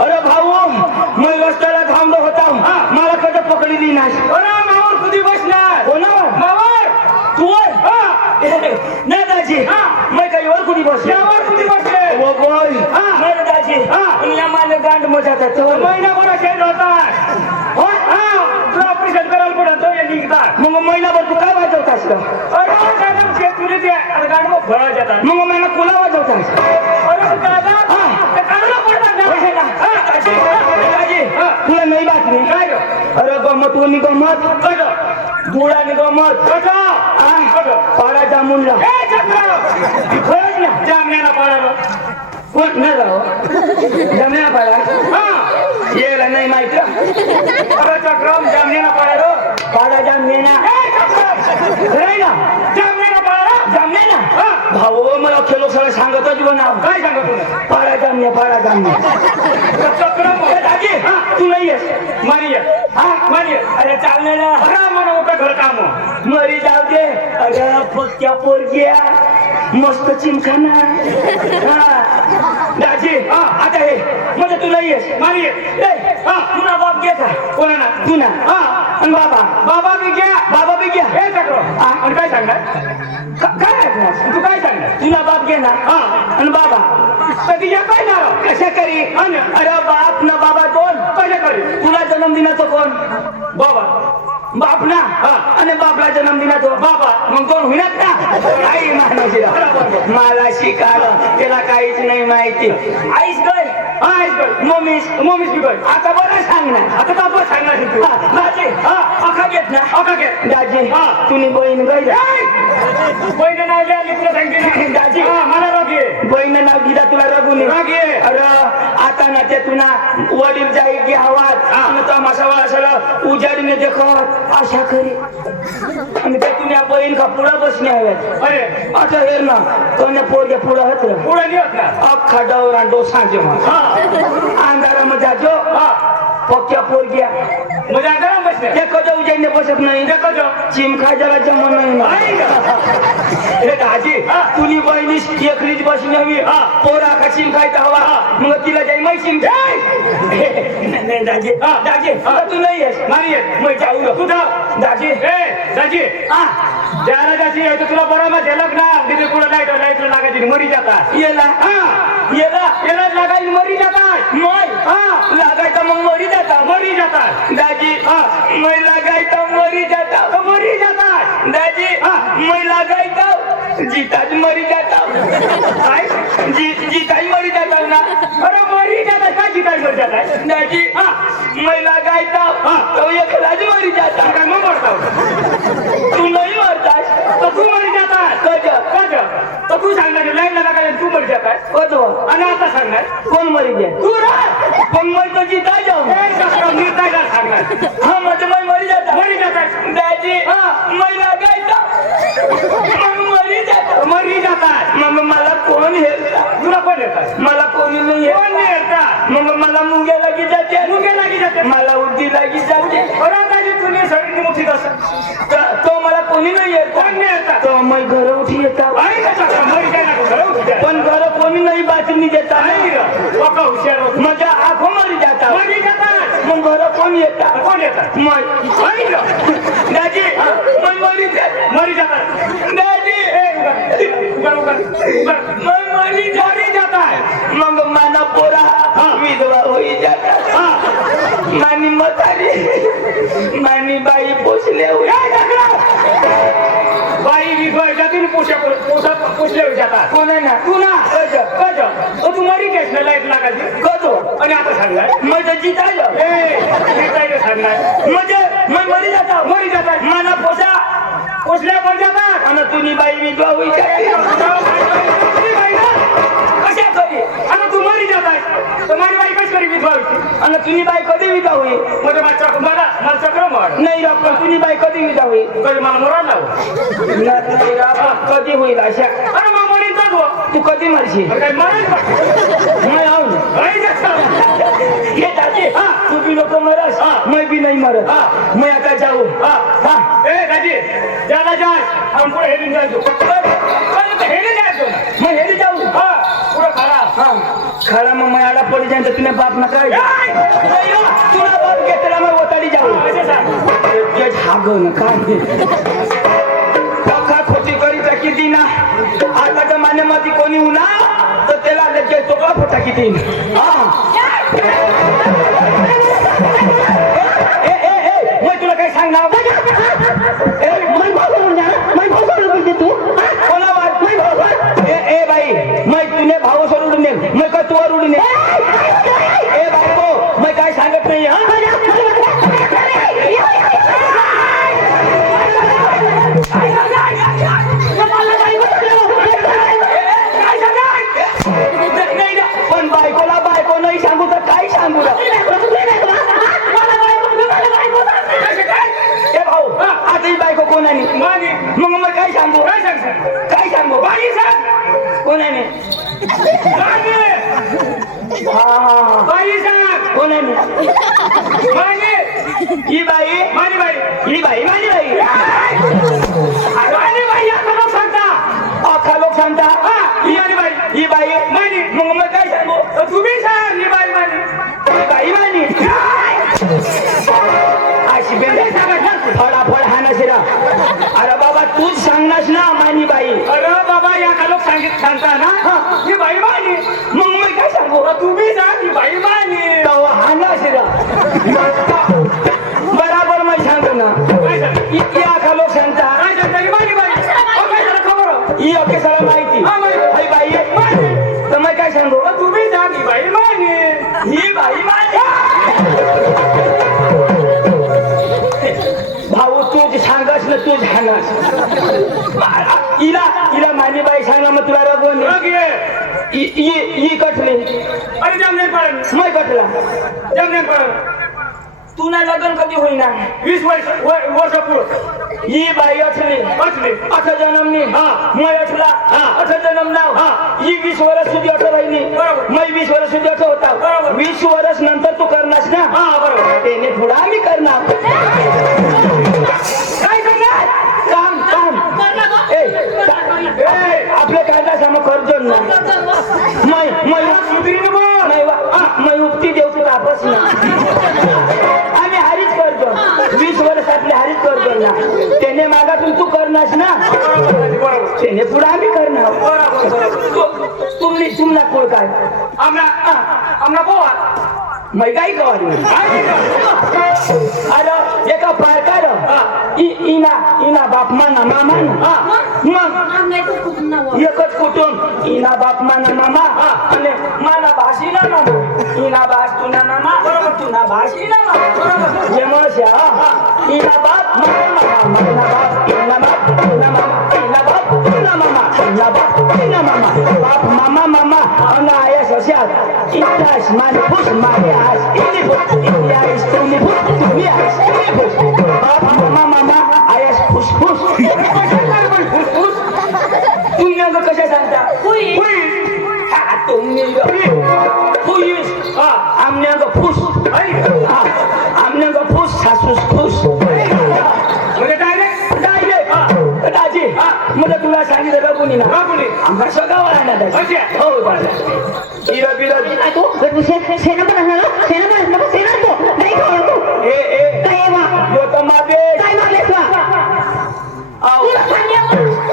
अरे भाऊ मी रस्त्याला थांबलो होता मला कधी पकडली नाही. मावर कधी बसणार कोणावर मावर तू नाही दाजी मी काही वर कुणी बसले यावर कधी बसले ओ बोल नाही दाजी आणि या माने गांड मजात महिनाभर खेळ होतात तुला ऑपरेशन करायला पडत निघतात मग महिनाभर तू काय वाजवतास का अरे दादा ते तुला ते गाडीवर फळा जातात मग मला कुला वाजवतास अरे दादा ते काढला पडतात तुला नाही बातमी काय अरे गमत कोणी गमत धुळाने गमत पाडा जामुनला खरंच ना जामण्याला पळालं कोण नाही राव जमण्या पाडा येला नाही माहित अरे चक्रम जामण्याला पळालं पाडा जामनेना खरंय ना जामण्याला पळालं जामनेना भाऊ मला खेळलो सगळं सांगतच नाव काय सांगत तुला पाडा जामने चक्रम दाजी तू नाही येस मारिय मारिय अरे चाललेला अरे मला मोठं घर काम मरी जाऊ दे अरे पक्क्या पोरग्या मस्त चिमखाना दाजी आता हे म्हणजे तू नाही येस मारिय तुला बाप घे का कोणा तू ना आणि बाबा बाबा बी घ्या हे चक्रम आणि काय सांगणार काय ऐकणार तू काय सांगणार तुला बाप घे ना आणि बाबा कधी या काय ना कशा करी अरे बाप ना बाबा दोन कशा करी तुला जन्मदिनाचं कोण बाबा बाप ना आणि बापला जन्मदिनाचं बाबा मग कोण होईनात ना काही मानायची मला शिकायला त्याला काहीच नाही माहिती आईस गय मम्मीस बी गय आता बरं सांग ना आता का बस सांगणार तू दाजी अखा घेत ना अका घे दाजी तुम्ही बहीण गय पहिलं नाव लिहा तुला सांगते दाजी मला राग ये बहीण नाव दिला तुला रघुनी राग ये अरे आता ना ते तुला वडील जाई की आवाज तमाशावाला सगळं उजाडीने देखत आशा करी आणि ते तुझ्या बहीण का पुढं बसणे हव्यात अरे आता हे ना कोण्या पोरगे पुढं होत पुढे नाही होत ना अख्खा डवरा डोसांचे अंधारामध्ये जो पक्क्या पोरग्या म्हणजे आता बसले ते कधी उजाडणे बसत नाही चिमखा जरा जमन नाही हे दाजी तुझी बहिणीस एकरीच बसणी हवी पोरा का चिमखायचा हवा मग तिला जाई मै चिम दाजी दाजी तू नाही येस नाही येत मग जाऊ तू जा दाजी दाजी ज्याला जाशी आहे तुला बरोबर झलक ना तिथे पुढे लाईट लागायची मरी जातात येला याला लागायची मरी जातात लागायचा मग मरी जातात दाजी मै लागायचा मरी जातात दाजी मै लागायचा जीताच मरी जाता काय जीताच मरी जाता ना अरे मरी जातात काय जिताय मरी जातात दाजी मै लागायचा तो एकलाच मरी जाता काय मग मरतो तू नाही मरतास तर तू मरी जातात कज तर तू सांगणार लाईन लागायला तू मरी जाताय कज आणि आता सांगणार कोण मरी गे तू राह पण मै तो जीता जाऊ निर्णय सांगणार हा म्हणजे मै मरी जातात दाजी मै लागायचा मरी जातात मग मला कोण हेरता तुला कोण येतात मला कोणी नाही कोण नाही येतात मग मला मुंग्या लागी जाते मला उद्दी लागी जाते तुम्ही सगळी मोठी असत तो मला कोणी नाही येत कोण नाही येतात तो मग घर उठी येतात पण घर कोणी नाही बातमी देतात हुशार माझ्या आखो मरी जातात मग घर कोण येतात मग दाजी मग मरी जातात दाजी मग मरी जातात मग मला पोरा विधवा होई जातात मानी म्हातारी मानी बाई पोचले बाई विधवा जातील पोचले जातात कोण आहे ना तू ना कज तू मरी गेस ना लाईट लागायची कजो आणि आता सांगणार म्हणजे जितायला सांगणार म्हणजे मग मरी जातात मला पोसा पोचल्या पण जातात आणि तुम्ही बाई विधवा होई जाते कशा कधी आता तू मरी जाताय तर माझी बाई कशी करी विधवा होती आणि तुम्ही बाई कधी विधा होई म्हणजे मला चक्र मार नाही राव पण तुम्ही बाई कधी विधा होई कधी मला मोरायला लाव नाही राव कधी होईल अशा अरे मग मरीन तर तू कधी मरशी काय मरायचं मैं आऊ हे दादी तू भी नको मरस मैं भी नहीं मरत मैं आता जाऊ ए दादी ज्याला जाय हम पुढे हेरून जायचो मैं हेरी जाऊ पुढे खरा खड़ा में मैं आड़ा पड़ जाए तो तूने बाप ना कह तूने बाप के तेरा मैं वताली जाऊ जे झागो न काय पक्का खोटी करी टाकी दी ना आता जमाने मध्ये कोणी उना तर त्याला लगेच तोकडा फटाकी देईन मैं तुला काही सांगणार मैं तुने भाव सोडून दे मैं का तू उडून ए बायको मैं काय सांगत नाही पण बायकोला बायको नाही सांगू तर काय सांगू ए भाऊ आता ही बायको कोणाने मग मग काय सांगू काय सांगू कोणाने कोणाने ही बाई माझी बाई ही बाई माझी बाई अख्खा लोक सांगता ही माझी बाई ही बाई माझी मग मग काय सांगू तुम्ही सांग ही बाई माझी ही बाई माझी अशी बेंडे फळाफळ हा नसेरा अरे बाबा तूच सांगनास ना मानी बाई अरे बाबा या का लोक सांगता ना ही बाई माझी मग मी काय सांगू तुम्ही सांग ही बाई माझी हा नसेरा बराबर मैं सांगतो ना या का लोक सांगता माझी बाई ही ओके सगळं माहिती ही बाई तर मग काय सांगू तुम्ही सांग ही बाई माझी ही बाई माझी भाऊ तूच सांगस ना तूच सांगस इला मानी बाई सांगा मग तुला रगवून ई कटले अरे जमने पडलं मैं कटला जमने पडलं तुला लग्न कधी होईना 20 वर्ष पूर्व ही बाई असली अठ जन्मनी मैं असला अठ जन्म नाव ही 20 वर्ष सुधी अठ राहिली मैं 20 वर्ष सुधी अठ होता 20 वर्ष नंतर तू करणास ना त्याने पुढे आम्ही करणार काय करणार काम काम आपले कायदा साम करजो ना मैं उपती देऊ तुला आपस ना आम्ही हरीच करतो 20 वर्षातले हरीच करतो ना त्याने मागातून तू करणास ना त्याने पुढे आम्ही करणार तुम्हाला कोण काय आमना पोहा मैं काय करू अरे एका पारकार इना बाप माना मामा मग एकच कुटुंब इना बाप माना मामा आणि माना भाषी ना मामा इना भाष तुना नामा बरोबर तुना भाषी ना मामा जेमोशा इना बाप माना बाप इना बाप तुना मामा इना बाप तुना मामा इना बाप इना मामा बाप मामा मामा अना आया सशात इतास मान पुस मारे आज इनी पुस इनी आइस तुनी पुस तुनी आइस इनी पुस बाप मामा मामा आयस पुस पुस तुम्ही अंग कशा सांगता तुम्ही पुस आमने अंग फुस आमने अंग फुस सासूस फुस म्हणजे डायरेक्ट दाजी मला तुला सांगितलं का कोणी ना आमचा सगळा आणणार हो इरा बिरा तू सेना पण असणार सेना पण नको सेना तो नाही खाऊ ए काय वा यो तर मागे काय मागलेस वा आओ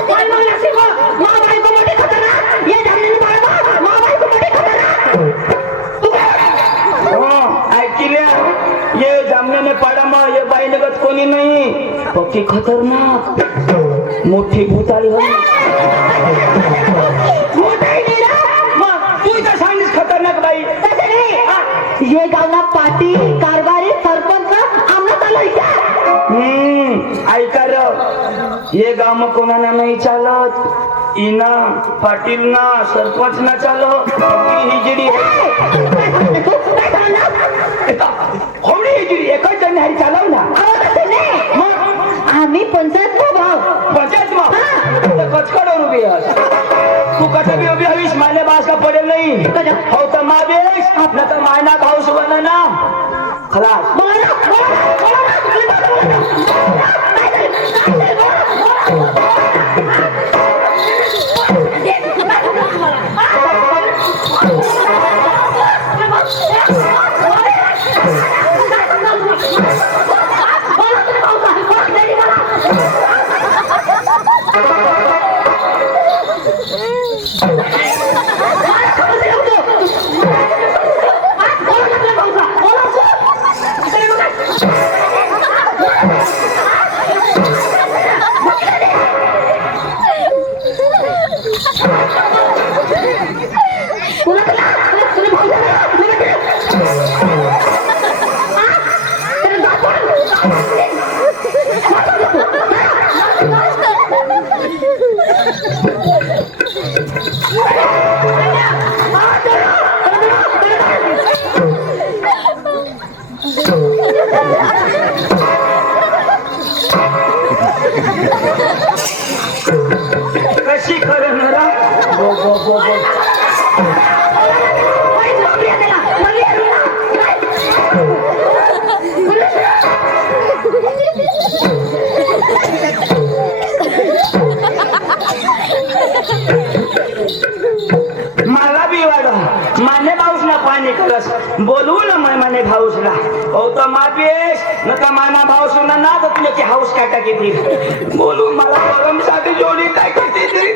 काय मागलेस वा मा बाई को मोठे खतरा ये जामने बाळा मा बाई को मोठे खतरा तू ऐकिल्या ये जामने पाडामा ये बाई लगत कोणी नाही पक्की खतरनाक मोठी भूताळी हो तू तर सांगितलं खतरनाक बाई तसे नाही ये गावना पाटील कारभारी सरपंच आमना चालू क्या ऐका रे ये गाव मग कोणाला नाही चालत इना पाटील ना सरपंच ना चालत हिजडी होडी हिजडी एकच जण हरी चालव ना आम्ही पंचायत भाव पंचायत मग कचकड उभी तू कसं बी उभी हवीस माने बास का पडेल नाही हो तर मावेश आपला तर मायना भाऊ सुबंध ना खलास कशी करणार बो बो बो बो काय झोपली आहे त्याला? मुली आहे मला बी वाढ माने भाऊसला पाणी करस बोलवू ना माने भाऊसला हो तर मापेश न तर माना भाऊस ना तर तुला की हाऊस काय टाकी ती बोलू मला गरम साठी जोडी काय करते ती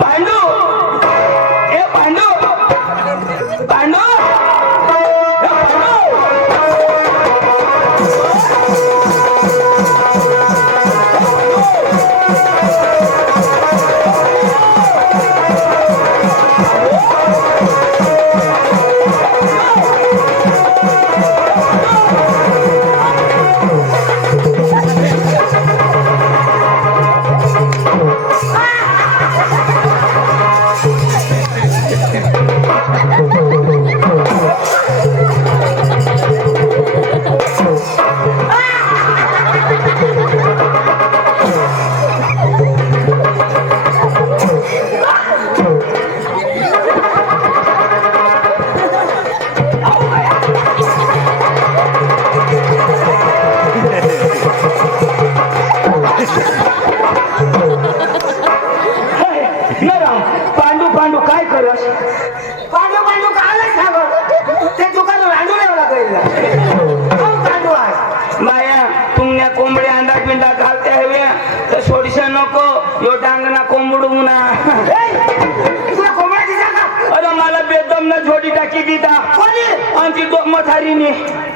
पांडू ए पांडू पांडू पांडू पांडू काय करस पांडू पांडू काय सांग ते दुकान रांडू लावला पांडू आहे माया तुमने कोंबडी अंडा पिंडा घालते हवे तर सोडीशा नको यो डांगना कोंबडू मुना तुला कोंबड्याची जागा अरे मला बेदम न झोडी टाकी दिता कोणी आणि ती मथारीने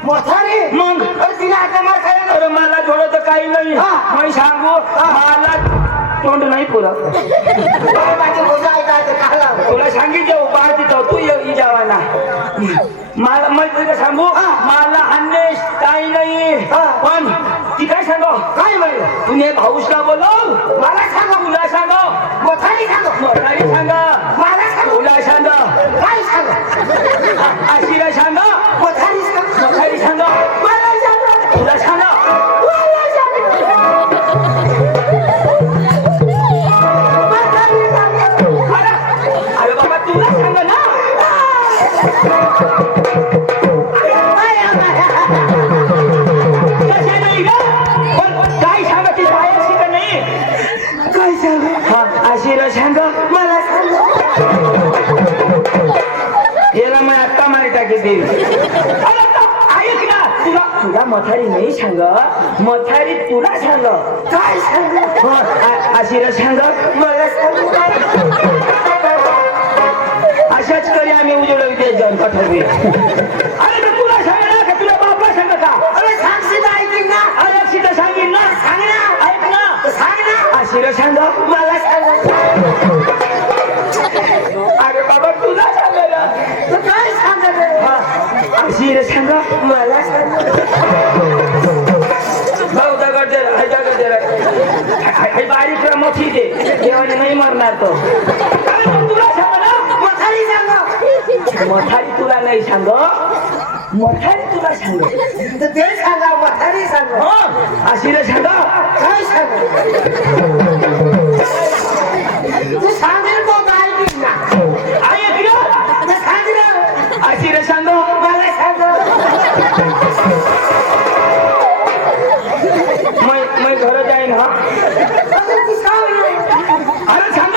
मोठारी मग अरे तिने आता मार खायला अरे मला थोडं तर काही नाही हा. मी सांगू मला तोंड नाही पुरत माझे बोजा ऐकायचं काला तुला सांगितलं पाहत तिथं तू ये जावाना मला मैत्रीला सांगू मला अन्वेष काही नाही पण ती काय सांगू काय म्हणलं तुने भाऊसला बोलव मला सांग तुला सांग मोठारी सांग मथारी सांग मला सांग तुला सांग काय सांग आशिरा सांग मोठारी सांग मथारी सांग मला सांग तुला सांग मला सांग मोठारी सांग अरे बाबा तुला सांग ना कशा नाही ग पण काय सांग ती बाहेरशी का नाही काय सांग हा आशिरा सांग मला सांग याला मग आत्ता मारी टाकी देईल ऐक ना तुला तुला मथारी नाही सांग मथारी तुला सांग काय सांग आशिरा सांग मला सांग अशाच करी आम्ही उजळविते जाऊन कठोरी अरे तर तुला सांग ना का तुला बापला सांग का अरे सांग सीता ऐकीन ना अरे सीता सांगेन ना सांग ना ऐक ना सांग ना आशिरा सांग मला सांग अरे बाबा तुला सांग ना तू काय सांगत आशिरा सांग मला सांग भाऊ दगड दे हाय दगड दे हाय बारीक रा मोठी दे देवाने नाही मरणार तो अरे मग तुला सांग ना मोठारी सांग मथारी तुला नाही सांग मथारी तुला सांग तर ते सांगा मोठारी सांग आशिरा सांग काय सांग तू सांगेल तो ऐकीन ना ऐक ना तर सांग ना आशिरा सांग मला सांग मैं घर जाईन हा अरे तू सांग ना अरे सांग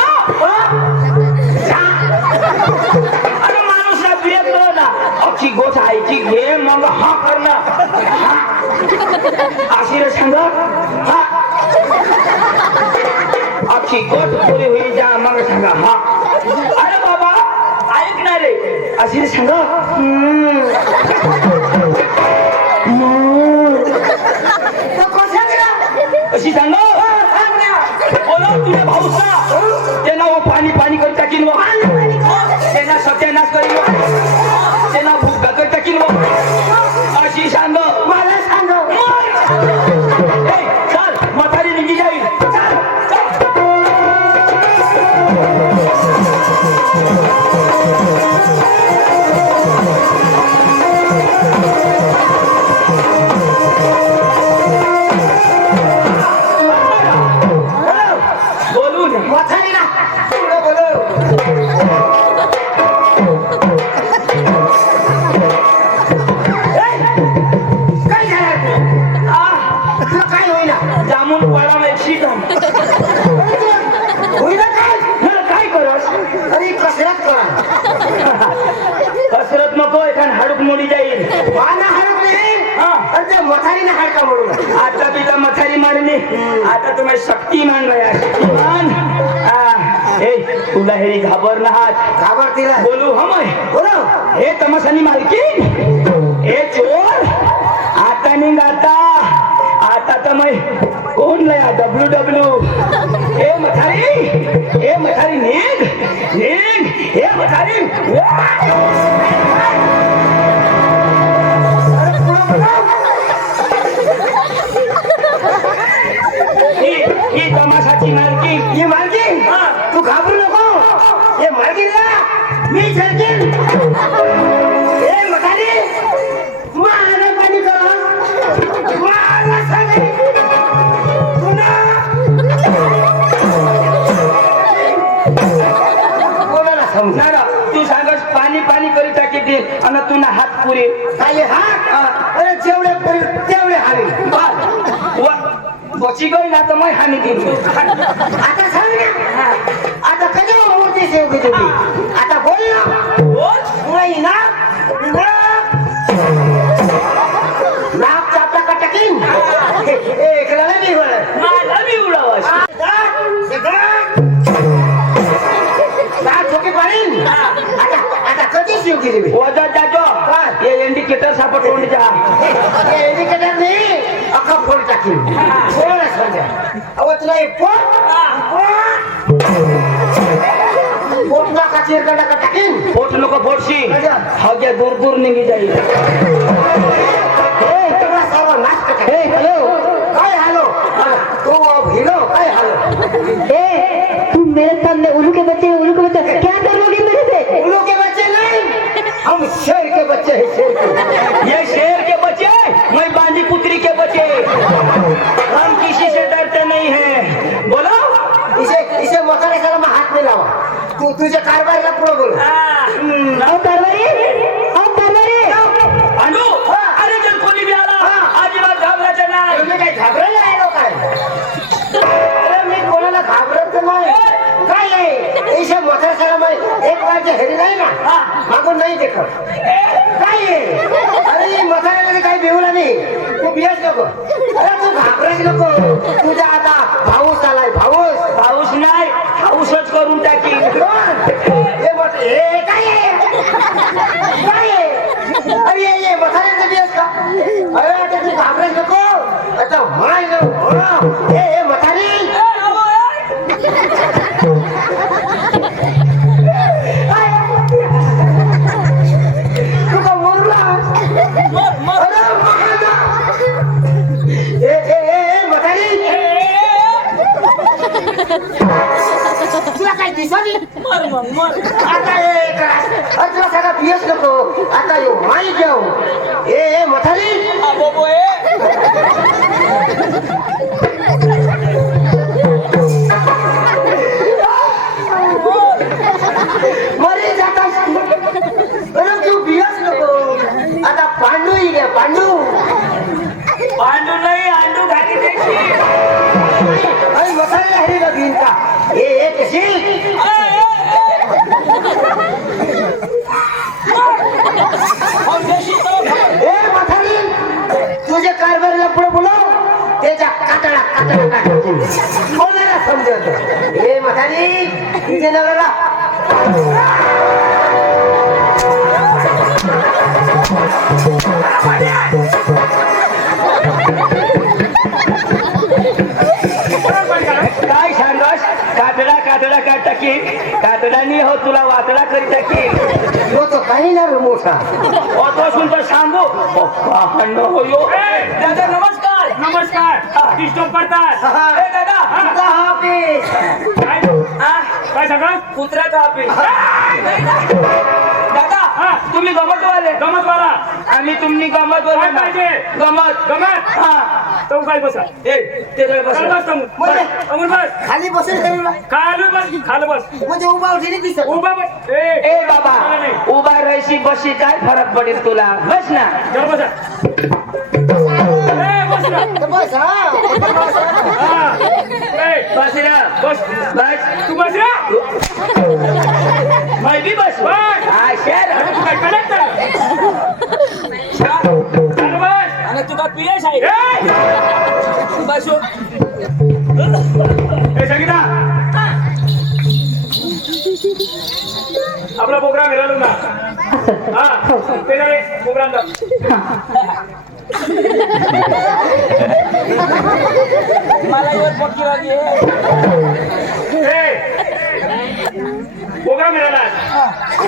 अरे माणूसला बिया कळ ना अक्षी गोष्ट ऐकी घे मग हा कर ना आशिरा सांग हा अक्षी गोष्ट पुरी होई जा मग सांगा हा अरे बाबा ऐक ना रे आशिरा सांग नको सांग ना अशी सांग सांग ना बोलो तुझ्या भाऊसा त्यांना वो पाणी पाणी करून टाकीन वो त्यांना सत्यानाश करीन वो त्यांना भूक करून टाकीन वो अशी सांग मला सांग ए, चल म्हातारी निघी जाईल चल चल म्हातारीला पुढं बोलव. काय झालं? तुला काय होईना? जामून पडा नाही शीतम होईना काय? काय करस अरे कसरत करा. कसरत नको एखाद हाडूक मोडी जाईल माना हरप नाही. हा. अरे ते म्हातारीने हाडका म्हणून. आता तिचा मथारी मारली आता तुम्ही शक्तिमान गया शक्तिमान हे तुला हे घाबर ना हात घाबर तिला बोलू हम बोलो. हे तमाशानी मालकी हे चोर आता निघ आता तर मैं कोण लया डब्ल्यू हे मथारी निघ हे मथारी ही तमाशाची मालकी ही मालकीन तू घाबरू नको. हे मालकीनला मी झलकीन. हे म्हातारी मला पाणी कर. मला सांगे कोणाला समजा ना तू सांगस पाणी पाणी करी टाकी ती आणि तू ना हात पुरे काय हात. अरे जेवढे पडेल तेवढे हाणे. बची गई ना तर मग हानी केली आता सांग ना. आता कधी मूर्ती सेवकी तुझी. आता बोल ना. नाही ना नाक चापला का टाकीन. एकला नाही बोलत. मला बी उडावास ठोके पाडीन. आता कधी सेवकी तुम्ही. वजा जाजो हे इंडिकेटर सापड तोंड जा इंडिकेटर नाही अख्खा फोन टाकीन. कोणाला समजा. अहो तुला एक पोटला का चिरकडा का टाकीन. पोट नको पोटशी हग्या दूर दूर निघी जाईल तेवढा सर्व नाश करते. हॅलो काय हालो तो अब हीरो काय हालो. तुम मेरे सामने उल्लू के बच्चे क्या कर लोगे मेरे से? उल्लू के बच्चे नहीं हम शेर के बच्चे हैं. शेर के. ये शेर के बच्चे मैं बांदी पुत्री के बच्चे हम किसी से डरते नहीं हैं बोलो इसे मकाने साला में हाथ नहीं लावा. तू तुझे कारभारीला पुढे बोल. आओ कारवारी पांडू अरे जल कोणी बी आला अजिबात घाबरायचं नाही तुम्ही काय घाबरायला राहिलो काय. अरे मी कोणाला घाबरत नाही. काय आहे इसे मकाने साला में एक बार जे हेरी नाही ना मागून नाही देखत. काय आहे अरे मकाने काही भिवला नाही. तू बियास नको. अरे तू घाबरायच नको. तुझा आता भाऊस आलाय. पाऊस नाही हाऊसच करून टाकी हे मोठं हे काय आहे. काय आहे अरे ये मसाल्याचं बियास का. अरे आता तू घाबरायच नको. आता माय नको. हे मसाली तुका मोरला. अरे महादा. मसाली तुला काय दिसली. आता अरे तुला सगळा पियस नको. आता येऊ माई घेऊ. ए मथारी मरे जातास. अरे तू पियस नको. आता पांडू घे पांडू. पांडू नाही अंडू घाली द्यायची अरे मथारी हरी लगीन का. ए कशी ए मथारी तुझे कारभारीला पुढे बोलव. त्याच्या कातडा काढून कोणाला समजत. ए मथारी तुझे नवऱ्याला काय सांगस कातडा काढ टाकी कातडानी हो तुला वातडा करी टाकी तो तो काही ना रे मोठा. असून तर सांगू हो यो दादा नमस्कार डिस्टर्ब करतात. ए दादा तुझा हा ऑफिस. काय सांगा कुत्र्याचा ऑफिस दादा तुम्ही गमत वाले गमत वाला आम्ही तुम्ही गमत काय वाले पाहिजे गमत गमत हा तो काय बसा ए ते जरा बस चल बस अमोल बस खाली बसेल हेरीला खाली बस खाली बस म्हणजे उभा उठली दिसत उभा बस ए बाबा उभा राहायची बशी काय फरक पडेल तुला बस ना चल बसा बस ना बस हा बस रे बस बस तू बस रे मैं भी बस बस. हा शेर तू काय कनेक्टर चल बस आणि तुका पियश आहे बसू ए संगीता आपला प्रोग्राम हेरालो ना हा ते जाणे प्रोग्राम मला येत पक्की वाली प्रोग्राम हेराला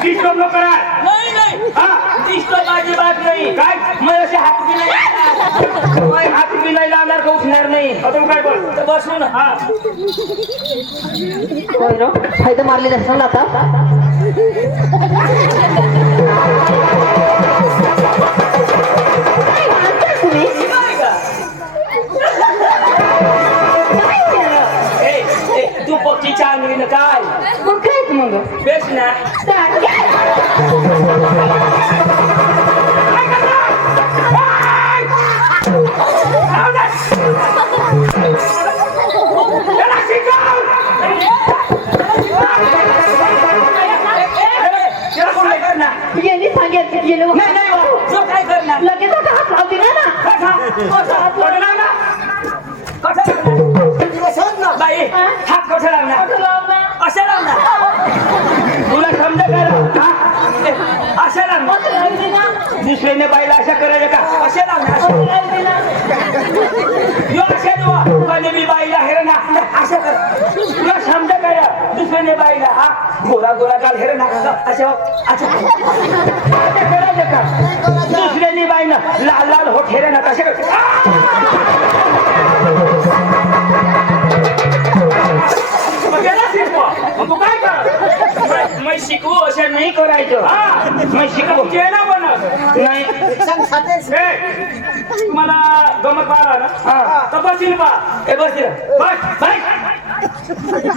डिस्टर्ब नको करा नहीं नहीं हा डिस्टर्ब अजिबात नाही काय मैं असे हात भी नाही लावणार. मैं हात भी नाही लावणार का उठणार नाही आता तू काय बोल तर बसू ना हा होय रो फायदा मारलेला असणार आता काय म्हणता तुम्ही नाही का? काय केलं? ए, तू पक्की चांगली ना काय मग काय मग बेस ना त्याला कोण नाही करणार यांनी सांगितलं गेलो नाही नाही बाबू, जो काय करणार लगेच आता हात लावते ना कसा हात लावणार ना कसा बसत ना बाई हात कसा लावणार अशा लावणार तुला समजा कर अशा लावणार दुसऱ्याने बाईला अशा करायचं का अशा लावणार यो अशा देवा कधी मी बाईला हेर ना अशा कर तुला समजा काय दुसऱ्याने बाईला हा गोरा गोरा काल हेर ना अशा अच्छा करायचं का दुसऱ्याने बाईनं लाल लाल होठ हेर ना कशा कर तू काय कर मैं शिकवू अशा नाही करायचं हा मैं शिकवू केला बनत नाही सांग खातेस तुम्हाला गमत पाहा ना हा तर बसील पा ए बस रे. बस बस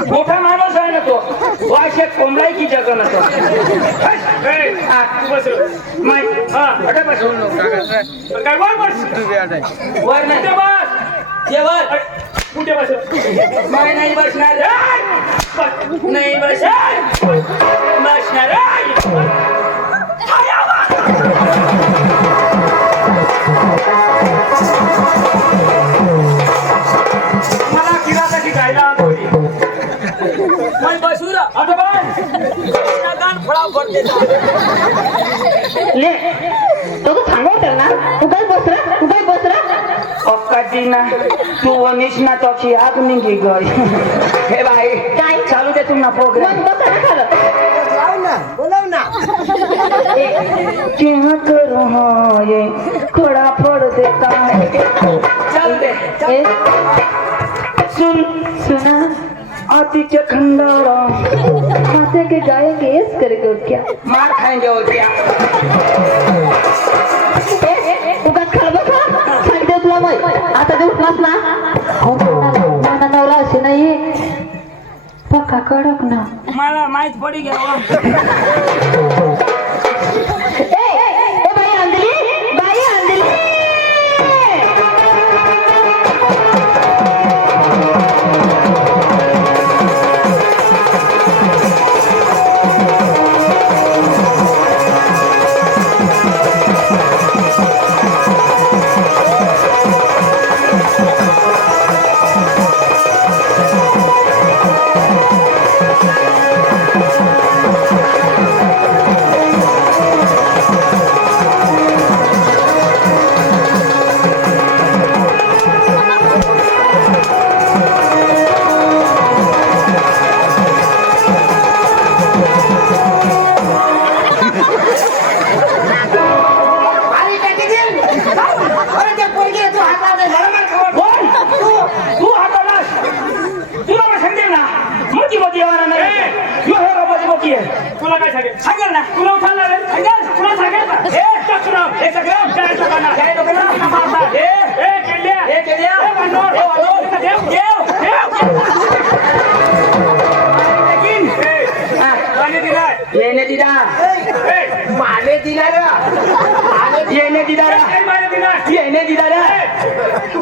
मोठा माणूस आहे ना तो वाशे कोंबडाय की जग ना तो तू बस माय हा अटे बस काय वर बस वर नाही कुठे बस जेवर कुठे बस माय नाही बसणार नाही बसणार मला किराणा शिकायला आवडली मैं बसू रा आता बस गान फळा पडते ले तो सांगवतो ना उगाच बस रा अक्काजीना तू वनिश ना तो की आग निघी गई हे भाई काय? चालू दे तुमना प्रोग्राम मग बस ना खरं लाव ना बोलाव ना क्या करूं हाँ ये खोड़ा फोड़ देता है चल दे ए, सुन सुना आती के खंडारा खाते के गायेंगे इस करके उठ क्या मार खाएंगे और क्या उगाच खाल बस सांगते तुला मग आता ते उठलास ना हो ना नवला असे नाही पक्का कडक ना मला माहित पडी गया ए बाई अंजली जेवण नाही यो हे बाबा बोकी आहे तुला काय सांगेल सांगेल ना तुला उठायला लागेल सांगेल तुला सांगेल ना ए चक्रम हे सगळं काय दुकानात काय लोकांना ए केल्या हे केल्या ए वानोर ए वानोर देव देव लेकिन पाणी दिलाय येणे दिदा ए माने दिला रे येणे दिदा काय माने दिलाय येणे दिदा तू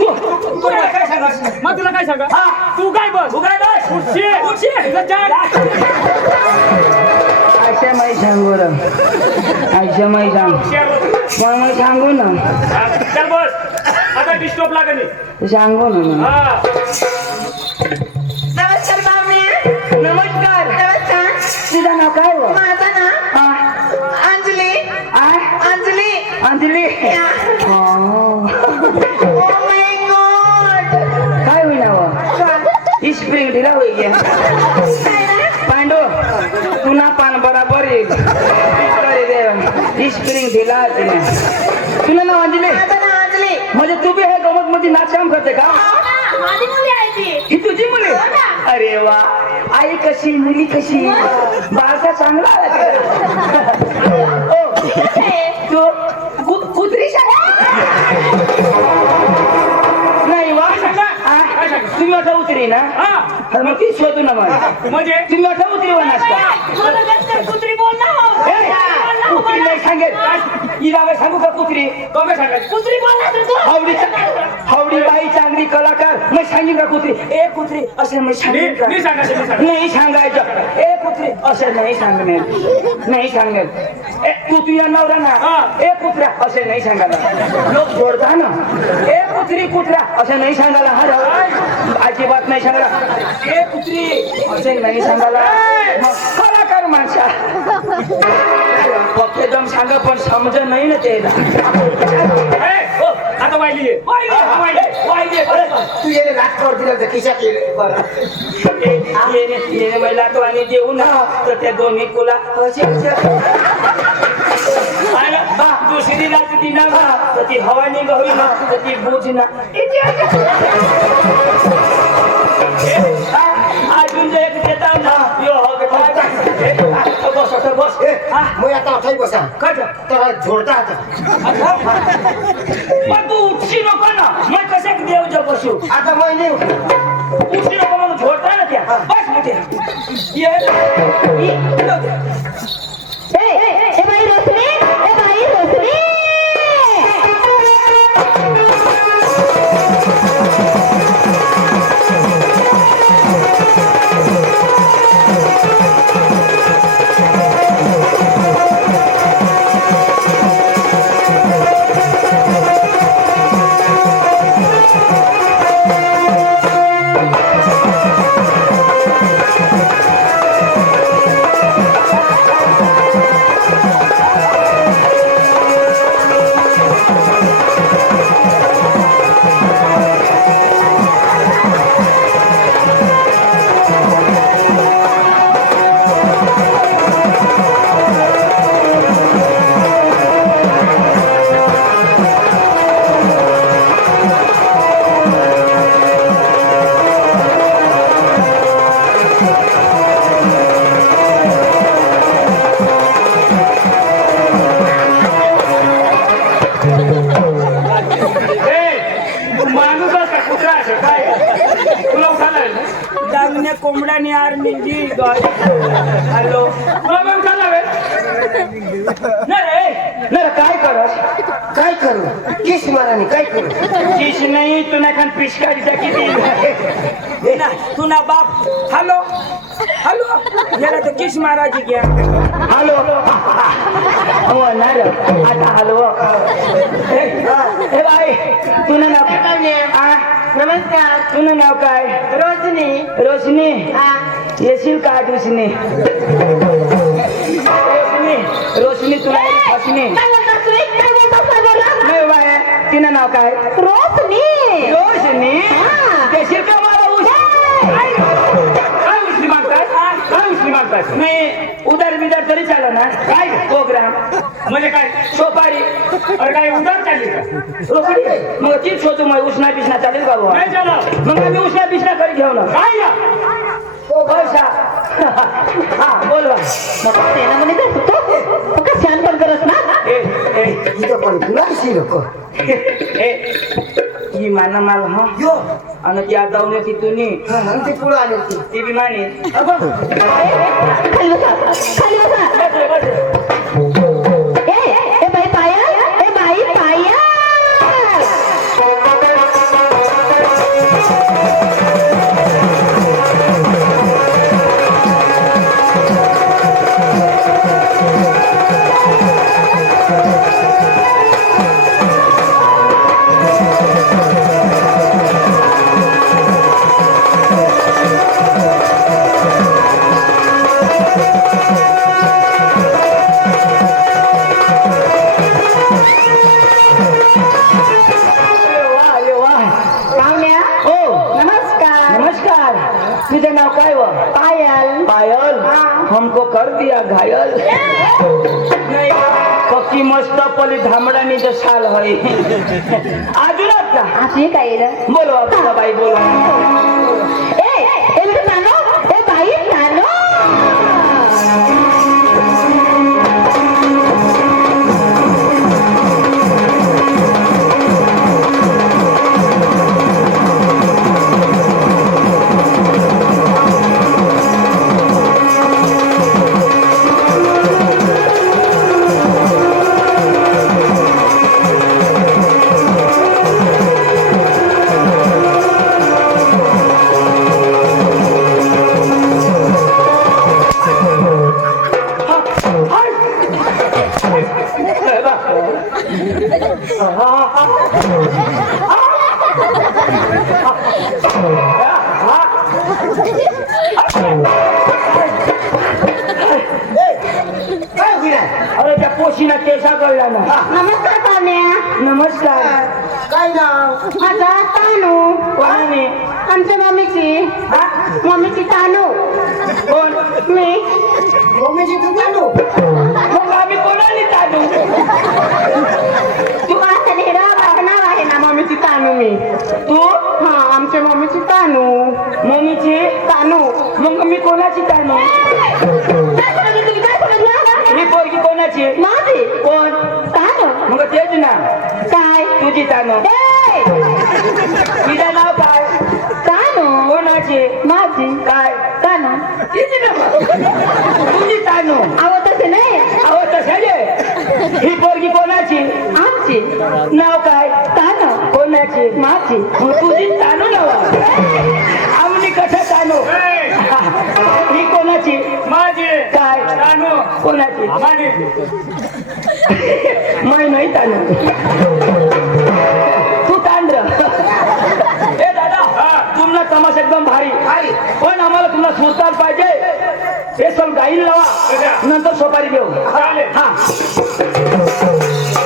मला काय सांगास मग तुला काय सांगा हा. तू काय बस तू काय बस उठशी उठशी. तुला चार आयशा माई सांगू र आयशा माई सांग मग मी सांगू ना चल बस आता डिस्टर्ब लागेल सांगू ना हा नमस्कार मामी नमस्कार नमस्कार तुझं नाव काय हो माझं ना हा. अंजली आ? Anjali Anjali Yeah. Oh. Oh my God काय होईना हो स्प्रिंग ढिला होई गे पांडू पुन्हा पान बराबर येईल स्प्रिंग ढिला तुला नाव अंजली माझं नाव अंजली म्हणजे तू बी हे गमत मध्ये नाचकाम करते का माझी मुली आहे ती ही तुझी मुली अरे वा आई कशी मुली कशी बाळसा चांगला आला तुला. ओ, तू कुत्री नाही वा तुम्ही मोठा उतरी ना हा तर मग ती शोधू ना मला म्हणजे तुम्ही मोठा उतरी होणार का कुत्री बोल ना हो कुत्री नाही सांगेल हिला काय सांगू का कुत्री तो काय सांगायचं कुत्री बोल ना तू हावडी बाई चांगली कलाकार मी सांगेन का कुत्री ए कुत्री असं मी सांगेन का मी सांगायचं नाही सांगायचं ए कुत्री असं नाही सांगणार नाही सांगणार ए तू तुझ्या नवरा ना ए कुत्र्या असं नाही सांगायला लोक जोडता ना ए कुत्री कुत्र्या असं नाही सांगायला हा राव अजिबात नाही सांगायला ए कुत्री असं नाही सांगायला मग कलाकार माणसा फक्त एकदम सांगा पण समज नाही ना ते आता वाहिली आहे तू येणे नाटकावर दिलं होतं खिशात येणे बरं येणे महिला तो आणि देऊ ना तर त्या दोन्ही कुला दुसरी रात ती ना तर ती हवा निघ होई ना तर ती बुझ ना अजून एक देता ना यो बस आता बस मग आता अठाई बसा काय तर जोडता आता पण तू उठशी नको ना मग कसे देव जो बसू आता मग नाही उठशी नको म्हणून झोडता ना त्या बस मोठे ए बाई रोसरी ए बाई रोसरी कोंबड्याने आर निंजी हॅलो नाही काय करस काय करू किस माराने काय करू किस नाही तू नाही खान पिचकारीचा किती तू ना बाप हॅलो हॅलो याला तर किस मारायची घ्या हॅलो हो ना रे आता हॅलो हे बाई तुझं नाव काय नमस्कार तुझं नाव काय रोशनी रोशनी हा येशील का रोशनी रोशनी रोशनी तुला रोशनी नाही बाय तिनं नाव काय रोशनी रोशनी येशील का मला काय उचली मागताय काय उचली मागताय नाही उदार बिदार तरी चाललं ना काय प्रोग्राम म्हणजे काय सोपारी अरे काय उधार चालली का रोकडी मग तीच होतो मग उष्णा बिष्णा चालेल का बुवा? नाही चालत मग आम्ही उष्णा बिष्णा करी घेऊ ना काय या पैसा हा बोलवा मग सेना म्हणे जात होतो का शान पण करत ना इथं पण तुला कशी लोक ही माना माल हा यो आणि ती आता जाऊन येते तुम्ही आणि ते पुढं आले ते ती बी माने खाली बसा खाली बसा ए बाई पाया ए बाई पाया पाहुण्या हो नमस्कार नमस्कार तुझं नाव काय व पायल पायल हाँ। हमको कर दिया घायल नहीं पक्की मस्त पली धामडानी जो साल है अजूनच ना अशी काय रे बोलो आपला बाई बोलो ए नानो ए बाई नानो काय होईल अरे त्या पोशीना केसा कळला ना नमस्कार पाहुण्या नमस्कार काय नाव माझा तानू कोणाने आमच्या मम्मीची तानू कोण मी मम्मीची तू काढू मग आम्ही कोणाने तांदू तू आता नेहरा माझं नाव आहे ना मम्मीची तानू मी तू हा आमच्या मम्मीची तानू मम्मीची तानू मग मी कोणाची तांदू काय सांगितलं तुम्ही काय सांगितलं ही पोरगी कोणाची माझी कोण तानू मग तेच ना काय तुझी तांदू ए तिचं नाव काय तानू कोणाची माझी काय तानू तिची ना तुझी तांदू अहो तसे नाही अहो तसं ही पोरगी कोणाची आमची नाव काय तानू कोणाची माझी मग तुझी तांदू नाव आम्ही कसं तांदू ही कोणाची माझी काय तानू कोणाची माझी माय नाही तांदू तू तांद्र ए दादा तुमला तमाशा एकदम भारी पण आम्हाला तुला सुरताल पाहिजे हे सग गाईल लावा नंतर सोपारी घेऊ चालेल. हा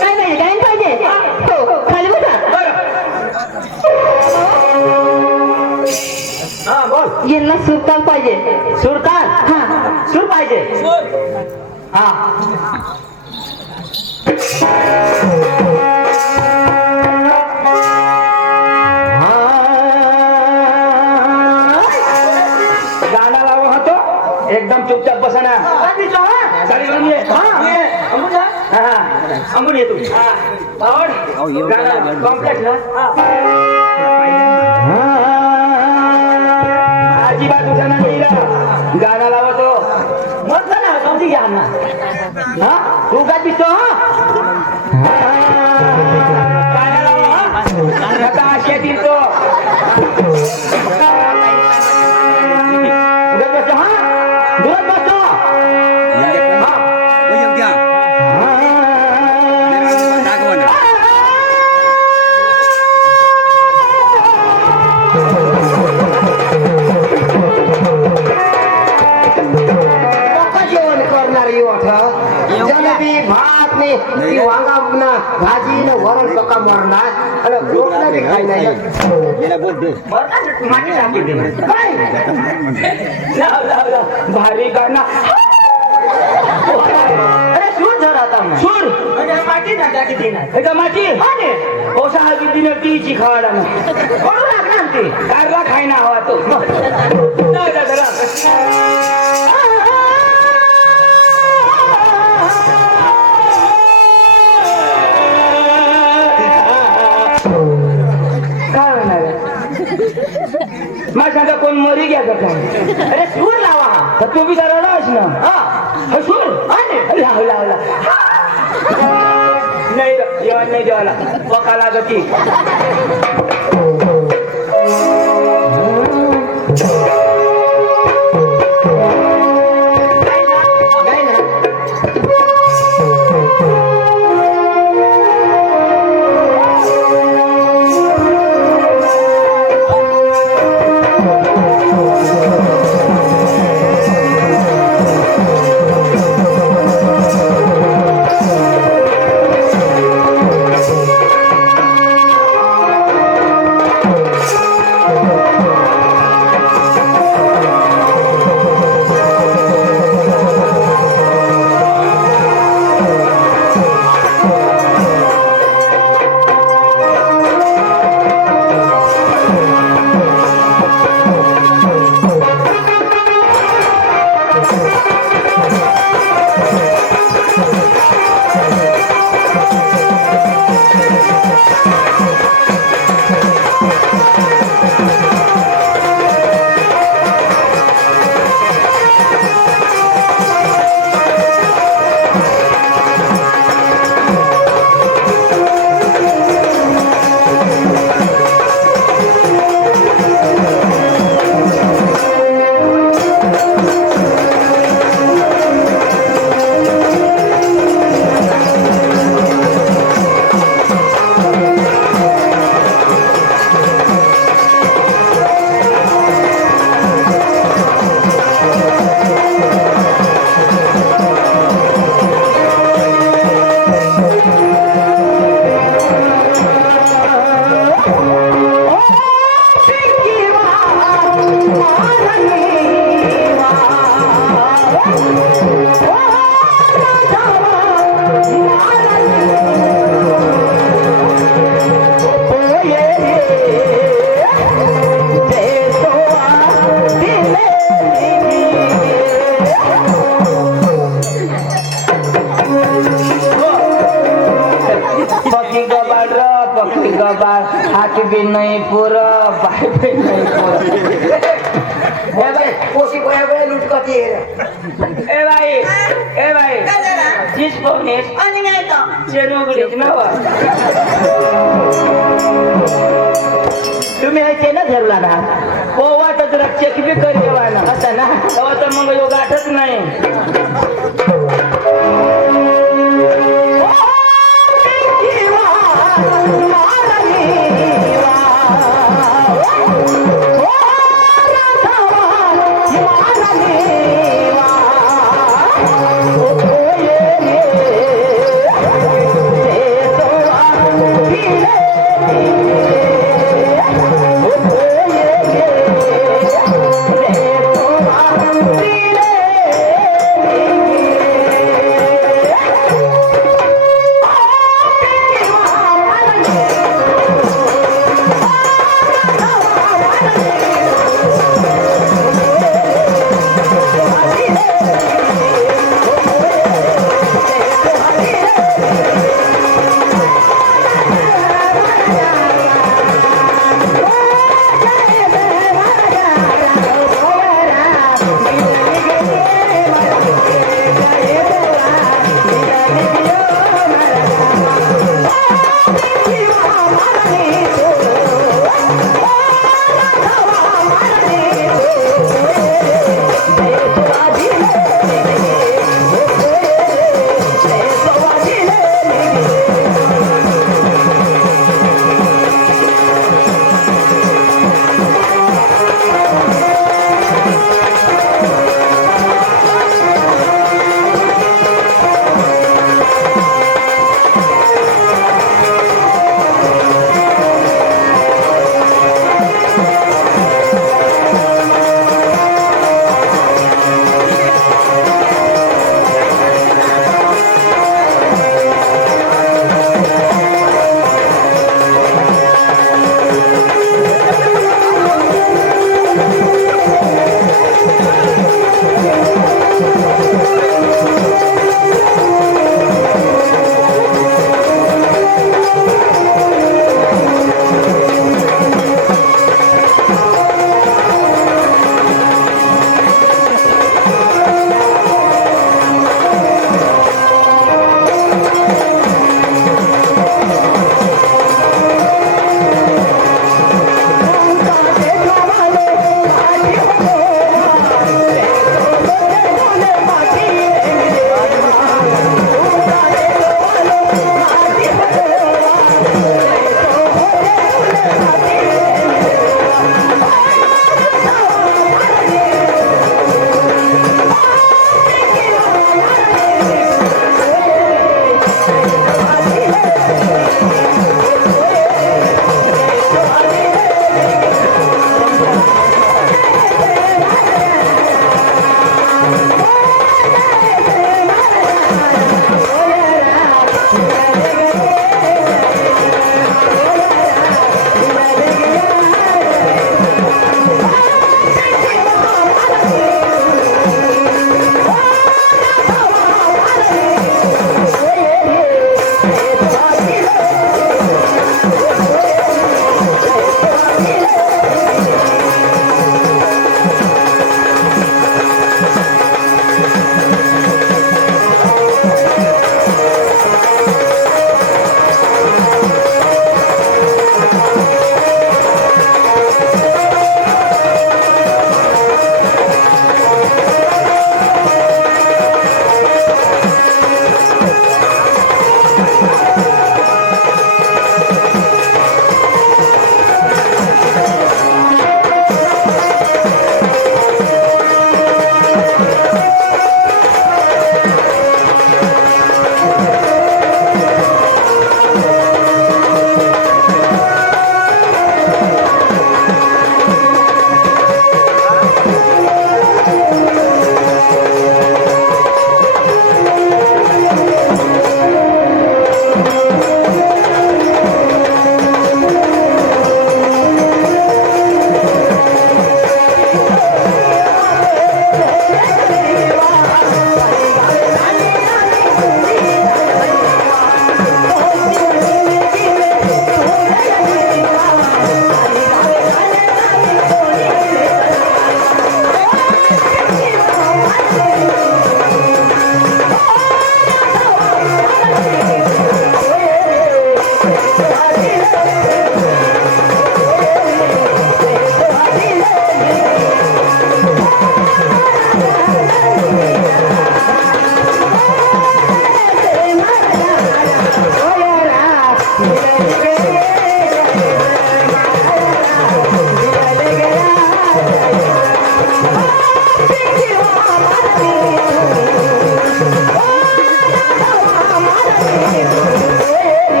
काय पाहिजे काय पाहिजे हो खाली बसा हा बोल यांना सुरताल पाहिजे सुरताल हा सूर पाहिजे हा गाणं लावा होतो एकदम चुपचाप बसा ना चालेल म्हणून ये. अंबून ये तू कॉम्प्लेक्स ना अजिबात तुझा ना गाणं लावा तो मस्त ना समजी घ्या ना हा तू काय दिसतो गाणं लावा नका आशेत येतो उधर बसो हा दूर बसो जेवण करणार जलेबी भात ने वांगा भाजी न वरण पका मरणार आणि रोटला बी खाई नाही माटी टाकी दे काय भारी गाणं अरे सूर झाला आता सूर माटी ना टाकी दे ना माटी कोसा हा किती न तीची खावाडा ना कोण लागणार ते कारला खायना हवा तो लागत नाही अरे सूर लावा तर तू बी जरा लावस ना हा सूर आणि लाव लावला नाही जेवण नाही जेवायला पका लागती काय ना पकी गबाळ हात बी नाही पुर पाय बी नाही पुर या बाई कोशी कोया वेळ लुटकती ए बाई चीज पाहुणेस आणि नाही का चेनोगडीच नव तुम्ही ऐके ना धरला ना पोवा तर जरा चेक बी करी ठेवायला आता ना तेव्हा तर मग योग गाठच नाही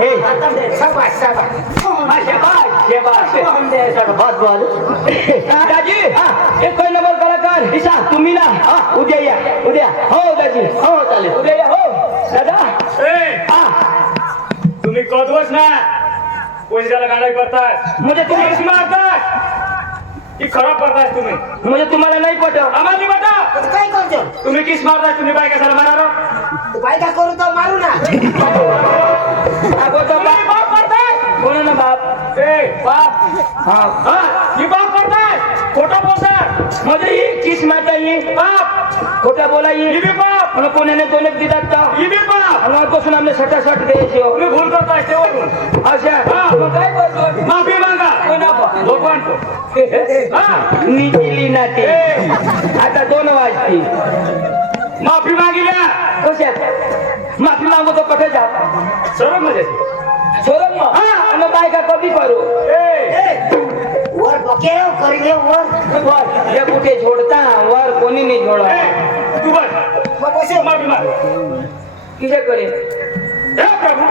हे शाबाश शाबाश बहुत बहुत दाजी एक कोई नंबर कलाकार हिसा तुम्ही ना उद्या या उद्या हो दाजी हो चालेल उद्या या हो दादा तुम्ही कधवच ना पैशाला गाडी करताय म्हणजे तुम्ही तुम्ही मारताय की खराब करताय तुम्ही म्हणजे तुम्हाला नाही पटत आम्हाला नाही वाटत. काय करतो तुम्ही किस मारताय तुम्ही बाय कशाला मारा बायका करू तर मारू ना अगोदर तुम्ही बाप करताय कोण ना बाप ए बाप हा हा ही बाप करताय खोटा बोलताय म्हणजे ही किस माता ही बाप खोटा बोला ही ही बी बाप आणि कोणाने दोनक दिलात का ही बी बाप पासून आमने सटासट द्यायची हो तुम्ही भूल करताय तेवढून अच्छा मग काय करतो माफी मागा भगवान को हा मी केली ना ते आता 2 वाजतील माफी मागिल्या कशात माफी मागू तो कठे जा सर्व मजे सोडत मग आणि बायका कधी करू वर बके करी वर वर हे कुठे छोडता वर कोणी नाही छोड तू बस मग कसे माफी माग तिच्याकडे हे प्रभू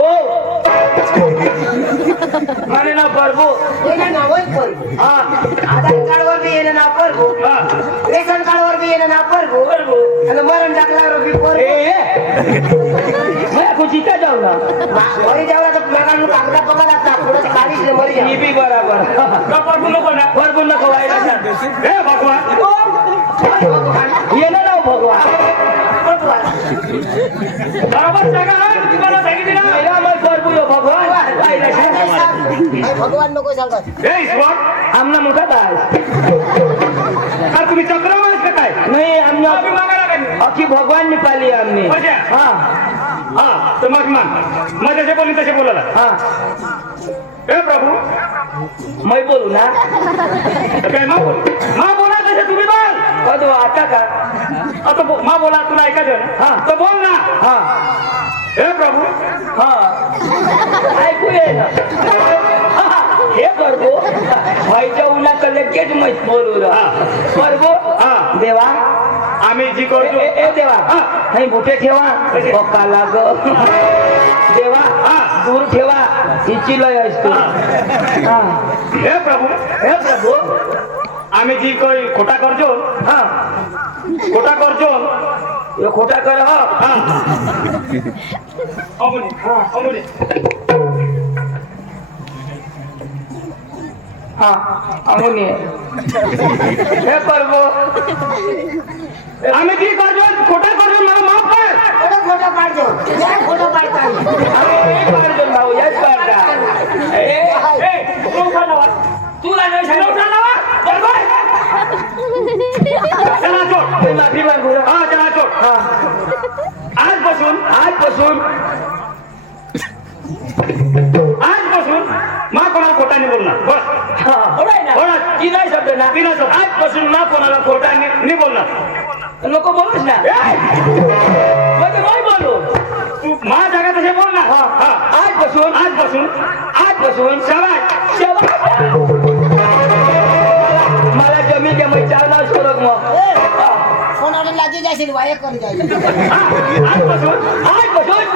ओ माने ना प्रभू येणं नावच परगो हा आधार कार्डवर बी येणं नाव परगो हा रेशन कार्डवर बी येणं नाव परगो आणि मरण टाकल्यावर बी ए परगो मैं कुछ इथे जाऊ ना मरी जावला तर मला कागदा पकडा ना पुढे काढीच नाही मरी मी बी बराबर का प्रभू नको ना प्रभू नको व्हायला सांग हे भगवान ये ना राव भगवान बरोबर सांगा हा, तुम्हाला सांगितलं ना मेरा मत प्रभू यो भगवान व्हायला सांग भगवान नको सांगत हे ईश्वर आमना मोठा दास का तुम्ही चक्रवास का काय नाही आमना माफी मागायला काय अखी भगवान निपाली आमने अच्छा. हा हा तर माफी माग मग जसे बोलली तसे बोलायला हा हे प्रभू मैं बोलू ना तर काय मा बोल मा बोला तसे तुम्ही बोल कधो आता का आता मा बोला तुला ऐकायचं ना हा. तर बोल ना हा हे प्रभू हा ऐकू ये ना हे करबो व्हायच्या उन्हाचं लगेच मत बोलू हा. करबो हा. देवा आम्ही जी ए करतो ए देवा हा. नाही बुटे ठेवा कसे? पक्का लाग देवा हा. दूर ठेवा हिची लय असतो हा हे प्रभू हे प्रभू आम्ही जी काही खोटा करतो हा खोटा करतो हे खोटा कर हा हा अमुनी अमुनी हा अमुनी हे करबो आम्ही जी करतो खोटा करतो मला माफ कर खोटं खोटं पाडतो खोटं पाडतो भाऊ याच पाडता ए उठा लावा तुला नाही चला उठा लावा बरोबर चला चोट माफी मागू रे. हा चला चोट हा आजपासून मा कोणाला खोटा नाही बोलणार बस बोलाय ना बोला. ती नाही शब्द ना ती नाही शब्द. आजपासून ना कोणाला खोटा नाही बोलणार नको बोलूच ना म्हणजे नाही बोलू तू मा जागा तसे बोल ना हा हा आजपासून शाबास शेवट मला जमी दे मग चालणार सोडत मग कोणाला लागी जाशील वाया करी जायचं आजपासून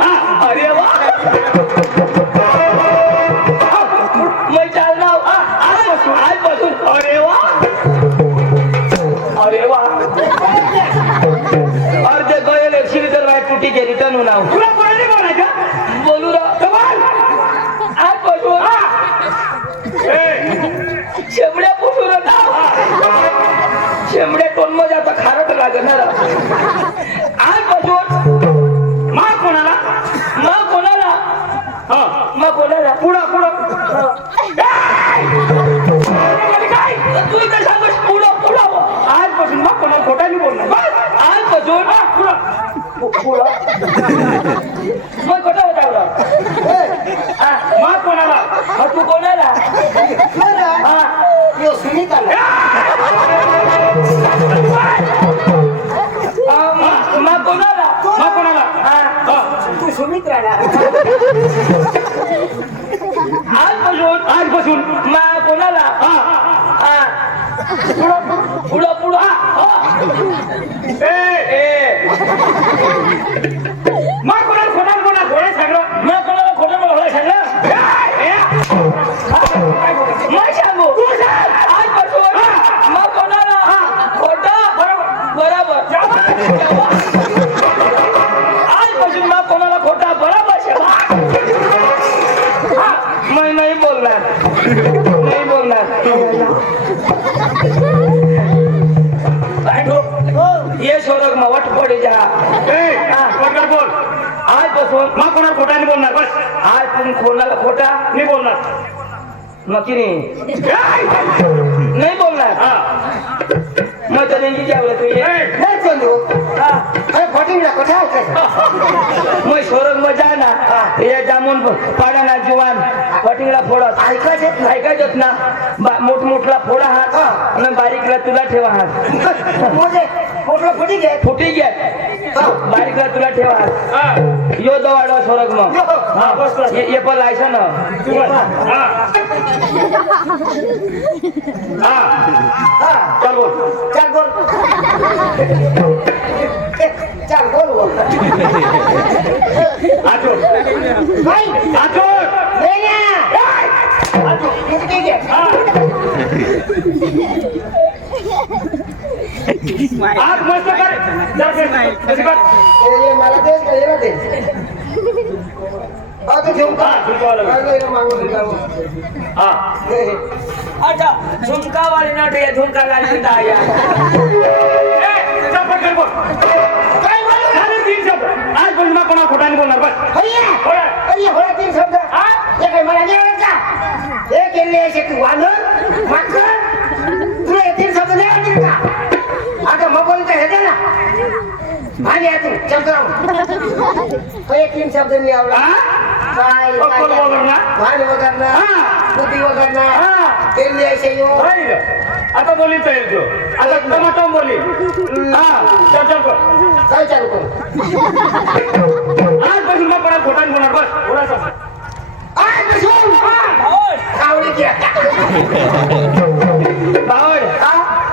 हा अरे वा मग चालणार आजपासून अरे वा अर्धे गयल 100 लिटर वाईट पुटी केली तनू नाव तुला कोणाने बोलायचं बोलू रा आजपासून शेंबड्या पुसून नाव शेंबड्या टोन मध्ये आता खारट लागणार आजपासून मा कोणाला मग कोणाला हा पुढं काय तू इथे सांगस पुढं आजपासून मा कोणाला खोटा नाही बोलणार बस आजपासून पुढं मग खोटं होता मा कोणाला तू कोणाला हा यो सुनीताला मग कोणाला मा कोणाला हा हा तू सुमित्राला आजपासून मग कोणाला हा हा पुढं ए मा कोणाला खोटा बोलणार घोडे सगळं मग कोणाला काय ठोक ये शोरक मग वट पडे जा पटकन बोल आज बसून मग कोणा खोटा नाही बोलणार बस आज तुम्ही कोणाला खोटा नाही बोलणार नक्की नाही बोलणार हा मग तर नेमकी काय बोलत तुझे नाही चंदू अरे फटिंगला कुठे आहे मग शोरक मग जा ना हे जामून पाडा ना जुवान पटिंगला फोडत ऐकायच येत नाही ऐकायचोत ना मोठमोठला फोडा हात आणि बारीकला तुला ठेवा हात मोठे मोठं फुटी घे फुटी घ्या बारीकला तुला ठेवा हात हा यो दो वाढवा शोरक मग हा बस बस ये पण लायसन तू बस हा हा चल बोल चल बोल चल बोल बोल आजो नाही आजो नाही ना फुटी घे हा आज मस्त कर जर कशी कर ये मला देस का येला दे आता घेऊन का हा, झुमका वाला. काय मागून जाऊ हा अच्छा झुमका वाली नट ये झुमका लाली दाया ए चल पटकन बोल काय बोलू झाले 3 शब्द आज बोल ना कोणा खोटा नाही बोलणार बस अरे अरे होला तीन शब्द हा हे काय मला नाही आवडत का हे केले असे तू वांदर मागचं तुला हे तीन शब्द नाही आवडतील का आता मग बोलता हे दे ना भाजी आहे तू चल राहू हे तीन शब्द नाही आवडत हा काय कोण बोलणार ना भाजी वगैरे हा. बुद्धी वगैरे हा. केले असे येऊ राहील आता बोली तर तू आता टमाटम बोली हा चल चल कर काय चालू करू आज बसून मग कोणा खोटा नाही बोलणार बस थोडासा आय बसून खावडी घ्या बावड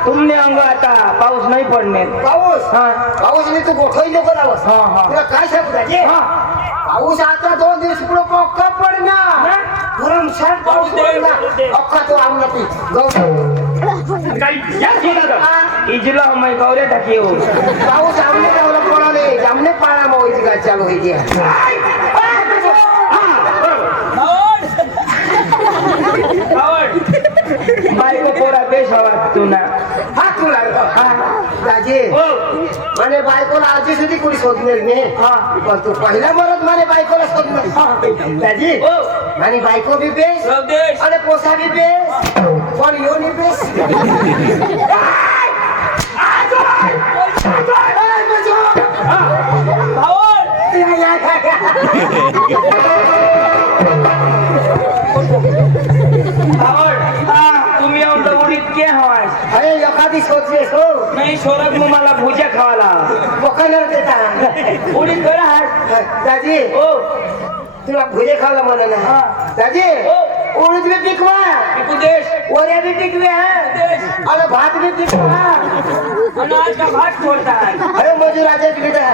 तुमने अंग आता पाऊस नाही पडणे पाऊस हा. पाऊस नाही तू गोठई नको लावस हा, हा. तुला काय सांगू दाजी हा. पाऊस आता 2 दिवस पुढे पक्का पडणार भरमसाठ पाऊस पडणार अख्खा तो आमला ती गौरव काही या सोडा इजला मैं गौरे टाकी हो पाऊस आमने लावला पडाले जामने पाळा मोहिती काय चालू होई बायको पोरा बेश हवा तू ना हा तुला दाजी माने बायकोला आजी सुधी कुणी शोधणार नाही पण तू पहिला मरत माने बायकोला शोधणार दाजी हो. माने बायको बी बेस स्वदेश अरे पोसा बी बेस पण यो नी बेस तुम्ही येऊन तर उडीत के हवाय अरे एखादी शोधलेस हो नाही शोरक मग मला भुजा खावाला पकडणार देता उडीत बरं हात दाजी हो तुला भुजे खावला म्हणा ना हा. दाजी हो. उडीद बी पिकवा कुदेश वऱ्या बी पिकव्या अरे भात बी पिकवा अनाज का भात छोड़तात अरे मजुराचे पिकता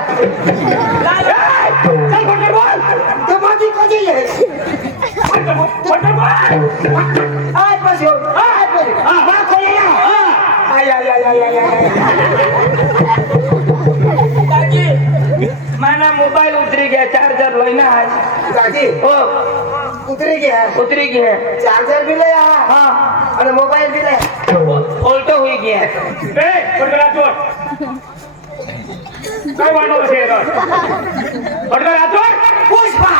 तो माझी कधी आहे आय पासून आय पासून मा कोणी आय आय आय आय आय आय दादी माना मोबाइल उतरी गया चार्जर लेना है दादी ओ उतरी गया उतरी गया चार्जर भी ले आ हाँ और मोबाइल भी ले उल्टो हुई गया ए पटकन आजो काय वाढवलं शेर पटकन आजो पुष्पा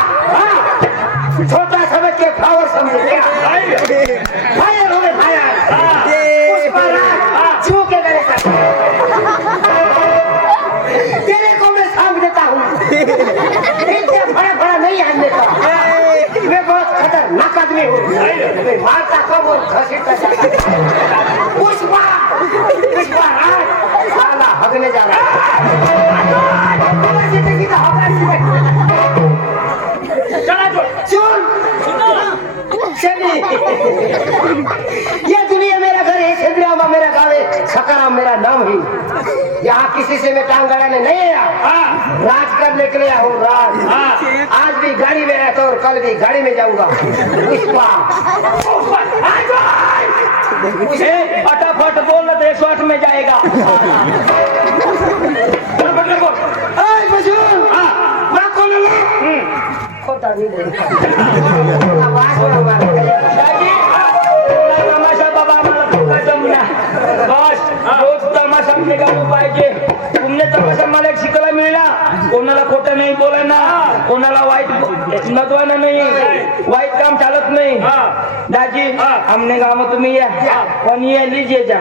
छोटा समझ के फ्लावर समझ क्या फायर हो गए फायर पुष्पा राज छू के मेरे साथ तेरे को मैं सांप देता हूँ इतने बड़ा बड़ा नहीं आने का मैं बहुत खतरनाक आदमी हूँ मैं मारता कब और घसीटता जाता पुष्पा पुष्पा राज साला हगने जा रहा है जिंदगी का चला जो सुन शनि ये दुनिया मेरा घर है छेदरामा मेरा गाँव है सकाराम मेरा नाम ही यहाँ किसी से मैं टांग गड़ाने नहीं आया राज करने के लिए आया हूँ राज आज भी गाड़ी में आया था और कल भी गाड़ी में जाऊंगा पुष्पा फटाफट बोल रहे 108 में जाएगा पटकन बोल ऐ मजूर मैं कौन हूँ खोटा नहीं बोल आवाज में हमारा दादी तमाशा बाबा मला जमना सामने गावं पाहिजे तुमने तर कसं मला एक शिकायला मिळला कोणाला खोटं नाही बोलायला कोणाला वाईट नदवाना नाही वाईट काम चालत नाही दाजी हमने गाव में तुम्ही या पण ये लीजिए जा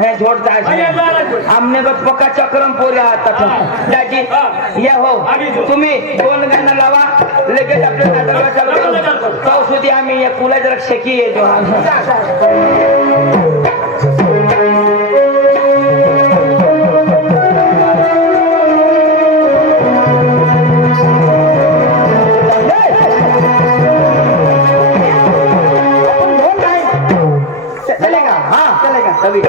मैं छोड़ता है हमने बस पक्का चक्रम पोरे आता था दाजी या हो तुम्ही दोन गाणं लावा लगेच आपल्या नाटकाला चालू करू तो सुधी आम्ही या कुला जरा शेकी येतो चलेगा हाँ चलेगा कभी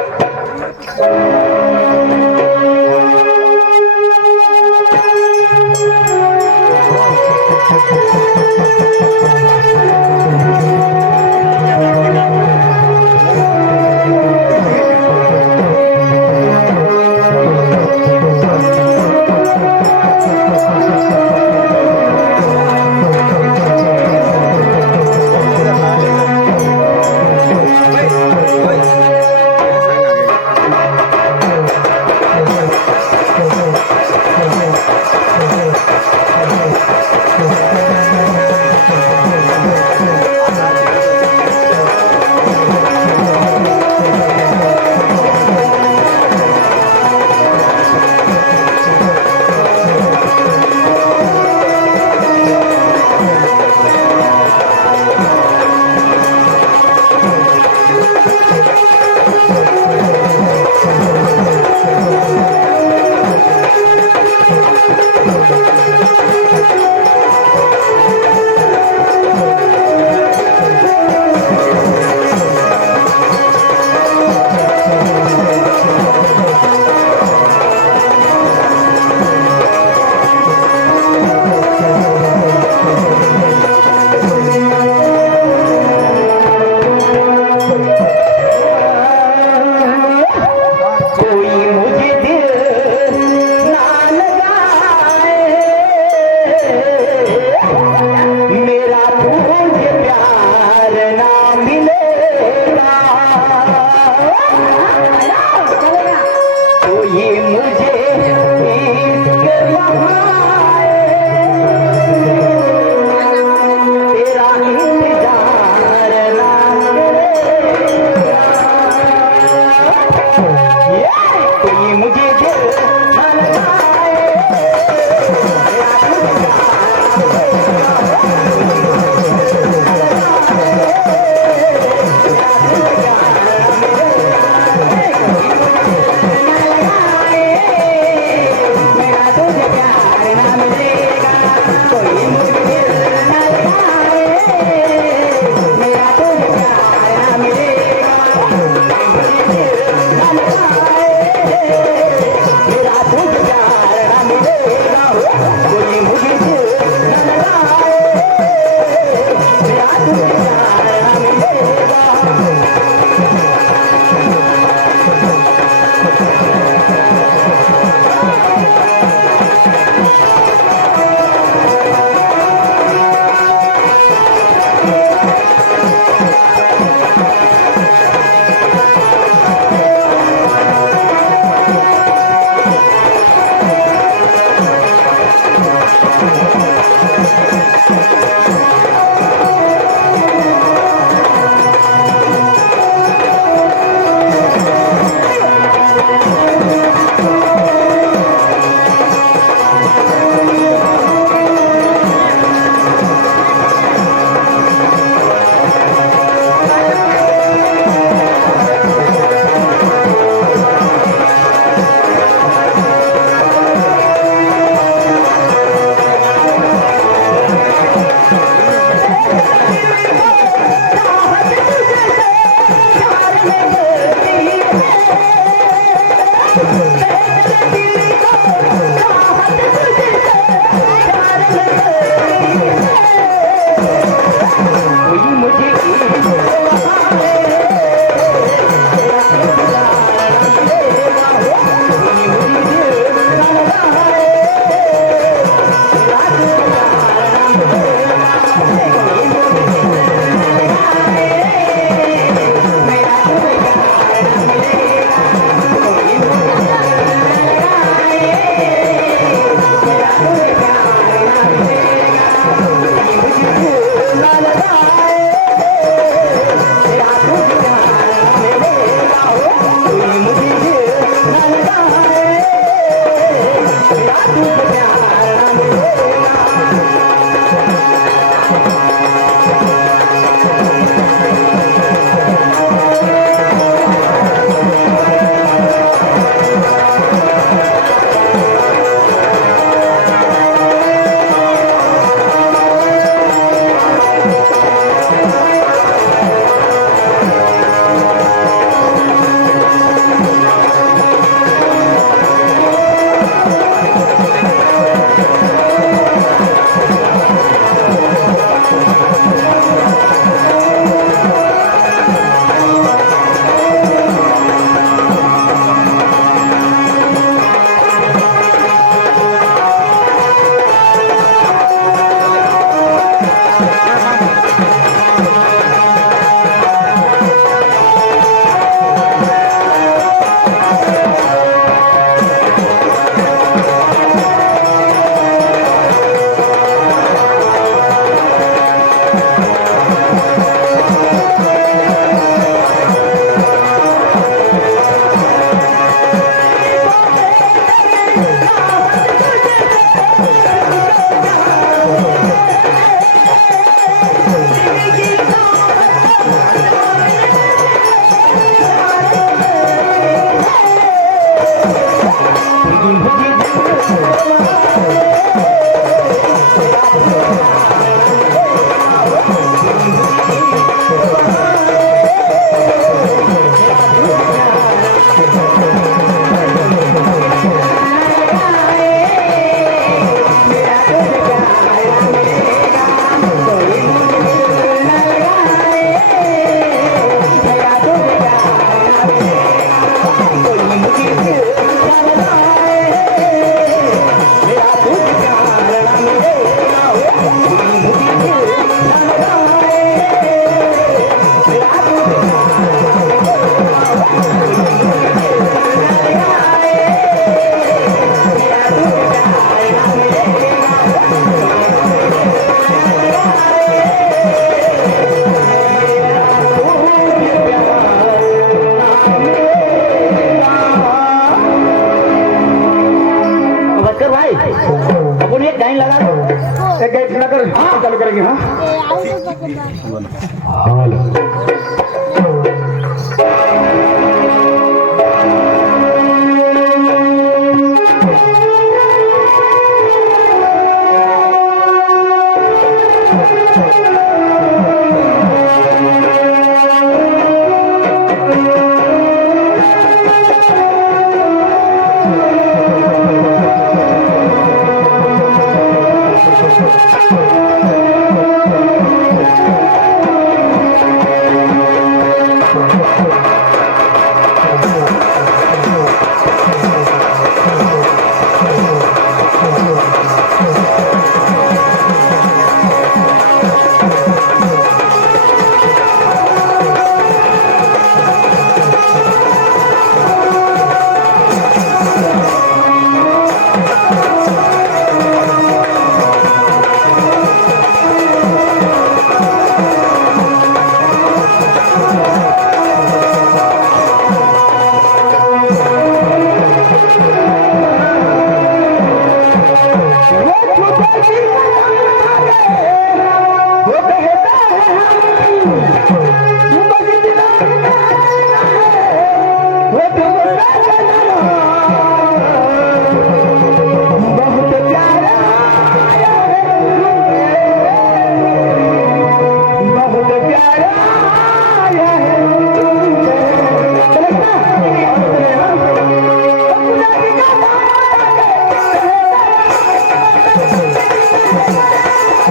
एक गाइड खड़ा कर हाँ चालू करेंगे हाँ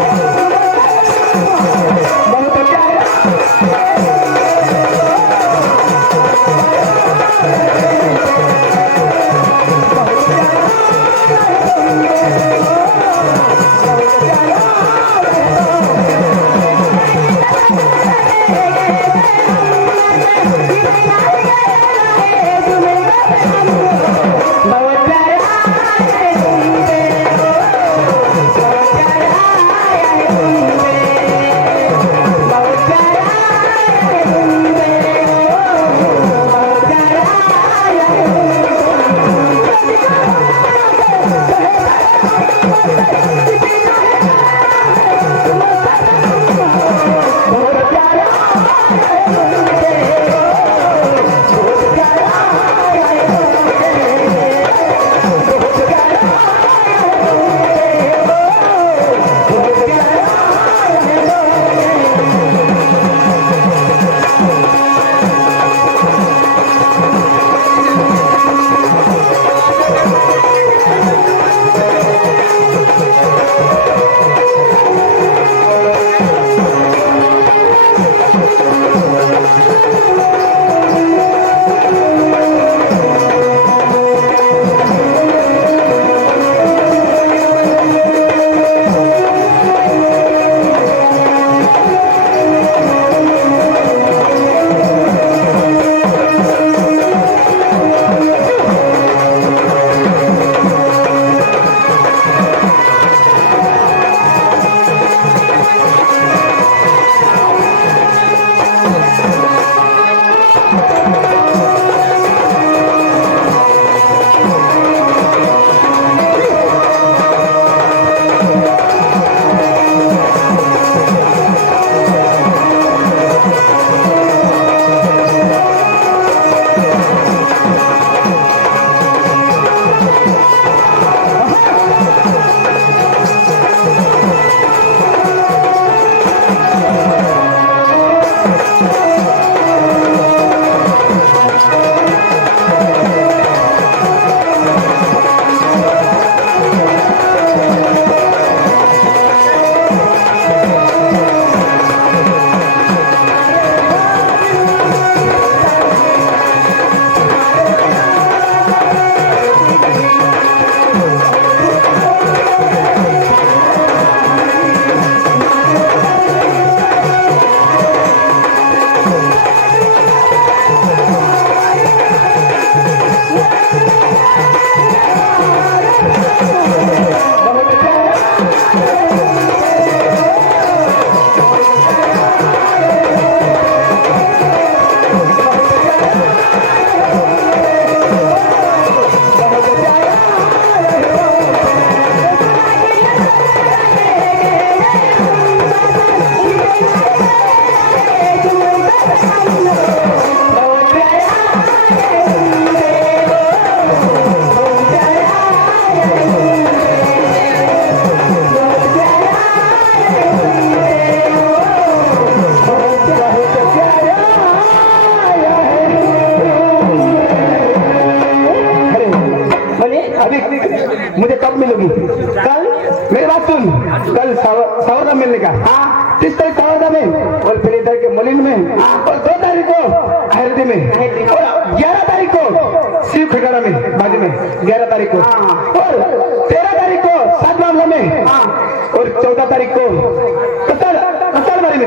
Thank you. मानसून कल सावरदा मिलने का। हाँ 30 तारीख सावरदा में और फिर इधर के मलिन में और 2 तारीख को हरदी में और 11 तारीख को शिव खटारा में बाजू में 11 तारीख को और 13 तारीख को 7 मामला में और 14 तारीख को कसारबारी में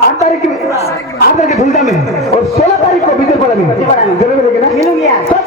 8 तारीख धुलदा में और 16 तारीख को बिजरपाड़ा में जरूर मिलेगा ना। मिलूंगी यार। सब